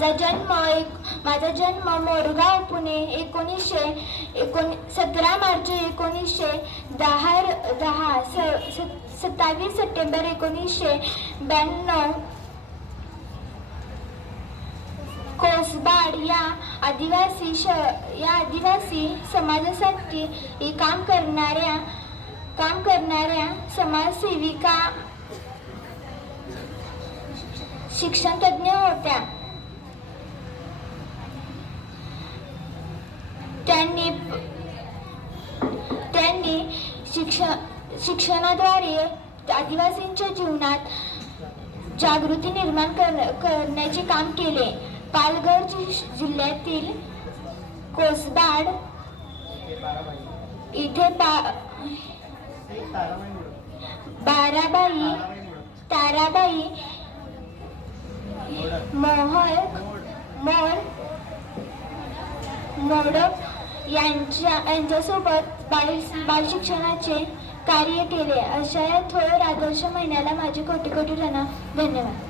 माझा जन्म एक माझा जन्म मोरगाव पुणे एकोणीसशे एकोण सतरा मार्च एकोणीसशे दहा दहा स सत्तावीस सप्टेंबर एकोणीसशे ब्याण्णव. कोसबाड या आदिवासी श या आदिवासी समाजासाठी काम करणाऱ्या काम करणाऱ्या समाजसेविका शिक्षणतज्ञ होत्या. त्यांनी त्यांनी शिक्षण शिक्षणाद्वारे आदिवासींच्या जीवनात जागृती निर्माण कर करण्याचे काम केले. पालघर जिल्ह्यातील कोसबाड इथे पा बाराबाई ताराबाई मोहर मोर मोडक यांच्या यांच्यासोबत बाल बाल शिक्षणाचे कार्य केले. अशा या थोर आदर्श महिन्याला माझे कोटी कोटी रण धन्यवाद.